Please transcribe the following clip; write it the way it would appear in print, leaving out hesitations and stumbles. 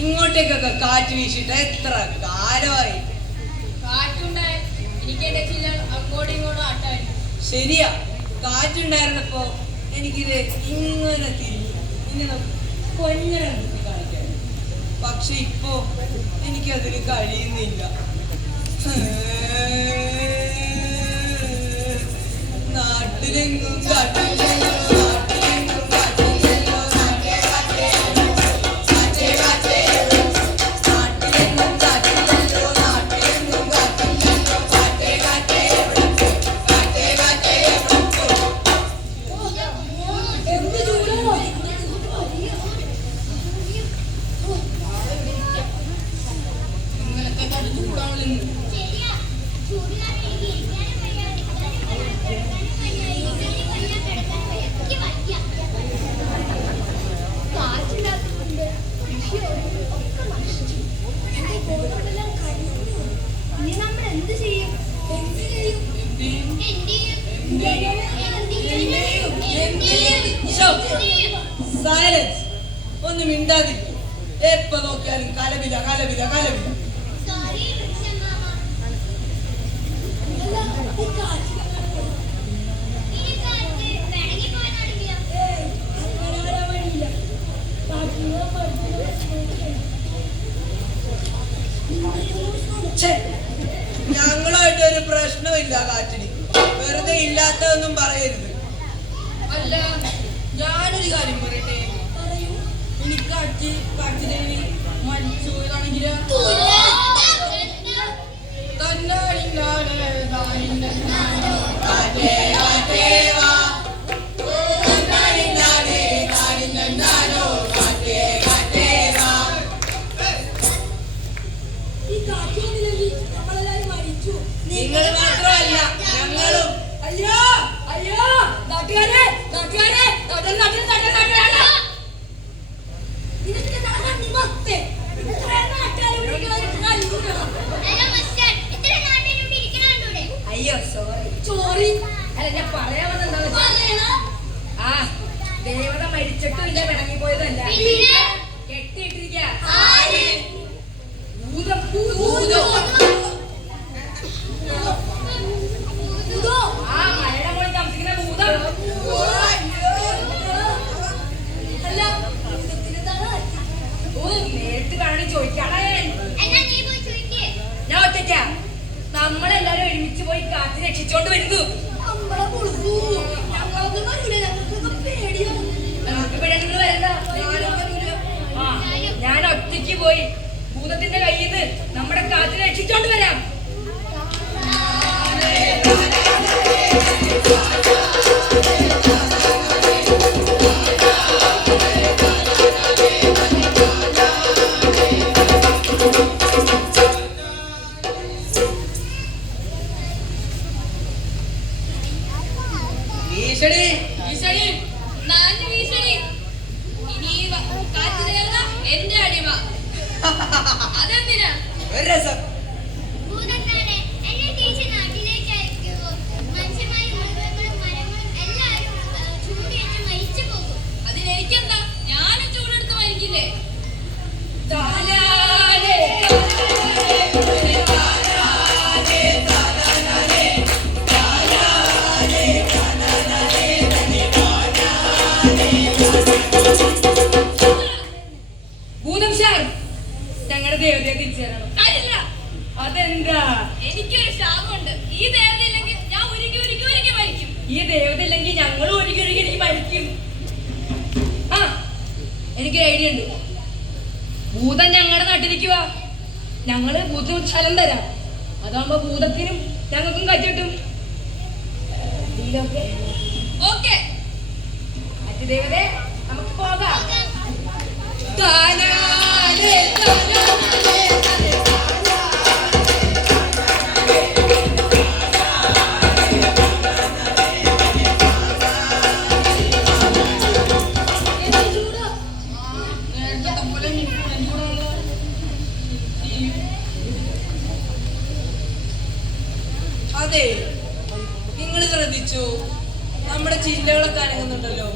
ഇങ്ങോട്ടേക്കൊക്കെ കാറ്റ് വീശിട്ട് എത്ര കാലമായി. ശരിയാ, കാറ്റുണ്ടായിരുന്നപ്പോ എനിക്കിത് ഇങ്ങനെ തിരിഞ്ഞു ഇങ്ങനെ കൊഞ്ഞനെ കാണിക്കാൻ. പക്ഷെ ഇപ്പോ എനിക്കതിന് കഴിയുന്നില്ല. നാട്ടിലെങ്ങും കാട്ടിലെങ്ങും സൈലൻസ്. ഒന്ന് മിണ്ടാതിരിക്കും. എപ്പോ നോക്കിയാലും കലവില കലവില കലവില. ഞങ്ങളുമായിട്ട് ഒരു പ്രശ്നമില്ല കാറ്റിന്. വെറുതെ ഇല്ലാത്തതൊന്നും പറയരുത്. അല്ല, ഞാനൊരു കാര്യം പറയട്ടെ. എനിക്ക് കാറ്റിലേവി മരിച്ചു പോയതാണെങ്കില് നിങ്ങൾ മാത്രമല്ല ഞങ്ങളും. അയ്യോ അയ്യോ, നാട്ടുകാരെ നാട്ടുകാരെ അയ്യോ സോറി. അല്ല, ഞാൻ പറയാൻ വന്നെന്താ, ആ ദേവത മരിച്ചിട്ടും ഇല്ല, പിണങ്ങിപ്പോയതല്ല, കെട്ടിയിട്ടിരിക്ക. ആ മഴയുടെ മോളിൽ താമസിക്കുന്ന ഭൂതം. അല്ല, നേരിട്ട് കാണി ചോദിക്കാടാ. ഞാൻ ഒറ്റയ്ക്കാ. നമ്മളെല്ലാരും ഒരുമിച്ച് പോയി കാറ്റ് രക്ഷിച്ചോണ്ട് വരുന്നു. ഞാൻ ഒറ്റയ്ക്ക് പോയി ഭൂതത്തിന്റെ കയ്യിൽ നിന്ന് നമ്മുടെ കാറ്റ് രക്ഷിച്ചോണ്ട് വരാം. എന്റെ അടിമ അതെന്തിനാ? അതിനെനിക്കെന്താ, ഞാനും ചൂടെടുത്ത് മരിക്കില്ലേ? ഞങ്ങളുടെ ദേവതയെ തിരിച്ചു തരണം. അതെന്താ? എനിക്കൊരു ശാപമുണ്ട്. ഈ ദേവത ഇല്ലെങ്കിൽ ഞാൻ ഒരുക്കി മരിക്കും. ഈ ദേവത ഇല്ലെങ്കിൽ ഞങ്ങൾ ഒരുക്കി മരിക്കും. ആ, എനിക്കൊരു ഐഡിയ ഉണ്ട്. ഭൂതം ഞങ്ങളുടെ നാട്ടിലേക്ക് വാ, ഞങ്ങള് ഭൂതം സ്ഥലം തരാം. അതാകുമ്പോ ഭൂതത്തിനും ഞങ്ങൾക്കും കച്ചിട്ടും. ഓക്കെ, മറ്റു ദേവതേ, നമുക്ക് പോകാം. അതെ, നിങ്ങൾ ശ്രദ്ധിച്ചു, നമ്മുടെ ചില്ലകളൊക്കെ അനങ്ങുന്നുണ്ടല്ലോ.